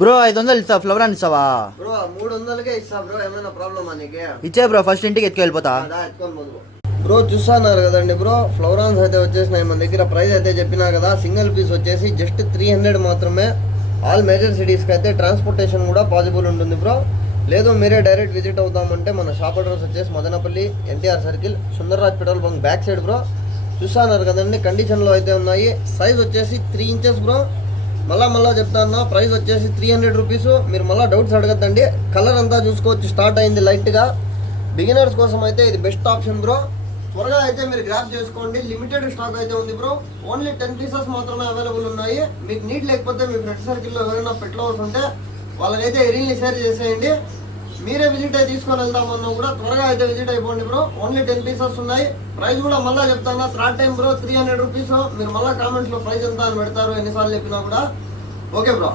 Bro 500 ఇస్తా, flower అని ఇస్తావా బ్రో? 300కే ఇస్తా బ్రో, ఏమైనా ప్రాబ్లమా నీకే? ఇచ్చే బ్రో, ఫస్ట్ ఇంటికి ఎత్తుకెళ్ళిపోతా. బ్రో చూస్తున్నారు కదండి బ్రో, ఫ్లవరాన్స్ అయితే వచ్చేసినాయి మన దగ్గర. ప్రైస్ అయితే చెప్పినా కదా, సింగిల్ పీస్ వచ్చేసి జస్ట్ 300 మాత్రమే. ఆల్ మేజర్ సిటీస్కి అయితే ట్రాన్స్పోర్టేషన్ కూడా పాసిబుల్ ఉంటుంది బ్రో. లేదు మీరే డైరెక్ట్ విజిట్ అవుతామంటే మన షాప్ అడ్రస్ వచ్చేసి Madanapalle NTR circle Sundarraj petrol bunk back side bro. చూస్తున్నారు కదండి, కండిషన్లో అయితే ఉన్నాయి. సైజ్ వచ్చేసి 3 ఇంచెస్ బ్రో. మళ్ళా చెప్తాను, ప్రైస్ వచ్చేసి 300 రూపీస్. మీరు మళ్ళీ డౌట్స్ అడగద్దండి. కలర్ అంతా చూసుకోవచ్చు, స్టార్ట్ అయింది లైట్గా. బిగినర్స్ కోసం అయితే ఇది బెస్ట్ ఆప్షన్ బ్రో. త్వరగా అయితే మీరు గ్రాప్ చేసుకోండి. లిమిటెడ్ స్టాక్ అయితే ఉంది బ్రో. ఓన్లీ 10 పీసెస్ మాత్రమే అవైలబుల్ ఉన్నాయి. మీకు నీట్ లేకపోతే మీ ఫ్రెండ్ సర్కిల్లో ఎవరైనా పెట్రోల్స్ ఉంటే వాళ్ళకైతే రీల్ని షేర్ చేసేయండి. మీరే విజిట్ అయి తీసుకొని వెళ్తామన్నా కూడా త్వరగా అయితే విజిట్ అయిపోండి బ్రో. ఓన్లీ 10 పీసెస్ ఉన్నాయి. ప్రైస్ కూడా మళ్ళీ చెప్తాను, థర్డ్ టైం బ్రో 300 రూపీస్. మీరు మళ్ళీ కామెంట్స్లో ప్రైస్ ఎంత అని పెడతారు ఎన్నిసార్లు చెప్పినా కూడా. Okay bro.